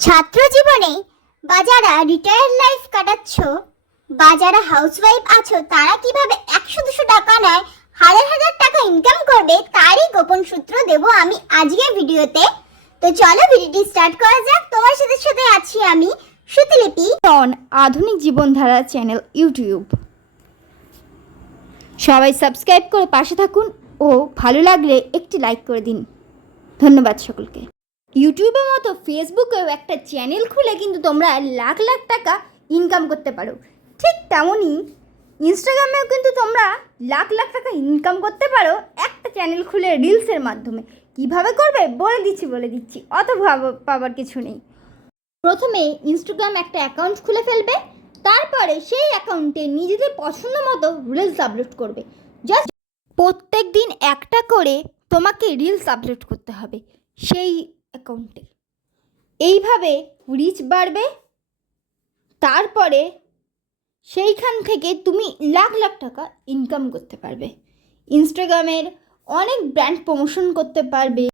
ছাত্র জীবনে বা যারা রিটায়ার্ড লাইফ কাটাচ্ছ বা যারা হাউসওয়াইফ আছো তারা কিভাবে 100-200 টাকা নয় হাজার হাজার টাকা ইনকাম করবে তারই গোপন সূত্র দেব আমি আজকের ভিডিওতে। তো চলো ভিডিওটি স্টার্ট করা যাক। তোমার সাথে সাথে আছি আমি শ্রুতিলিপি অন আধুনিক জীবনধারা চ্যানেল ইউটিউব। সবাই সাবস্ক্রাইব করে পাশে থাকুন ও ভালো লাগলে একটি লাইক করে দিন। ধন্যবাদ সকলকে। ইউটিউবের মতো ফেসবুকেও একটা চ্যানেল খুলে কিন্তু তোমরা লাখ লাখ টাকা ইনকাম করতে পারো। ঠিক তেমনই ইনস্টাগ্রামেও কিন্তু তোমরা লাখ লাখ টাকা ইনকাম করতে পারো একটা চ্যানেল খুলে রিলসের মাধ্যমে। কিভাবে করবে বলে দিচ্ছি, অত পাবার কিছু নেই। প্রথমে ইনস্টাগ্রাম একটা অ্যাকাউন্ট খুলে ফেলবে, তারপরে সেই অ্যাকাউন্টে নিজেদের পছন্দ মতো রিলস আপলোড করবে। জাস্ট প্রত্যেক দিন একটা করে তোমাকে রিলস আপলোড করতে হবে সেই অ্যাকাউন্টে। এইভাবে রিচ বাড়বে, তারপরে সেইখান থেকে তুমি লাখ লাখ টাকা ইনকাম করতে পারবে। ইনস্টাগ্রামের অনেক ব্র্যান্ড প্রমোশন করতে পারবে।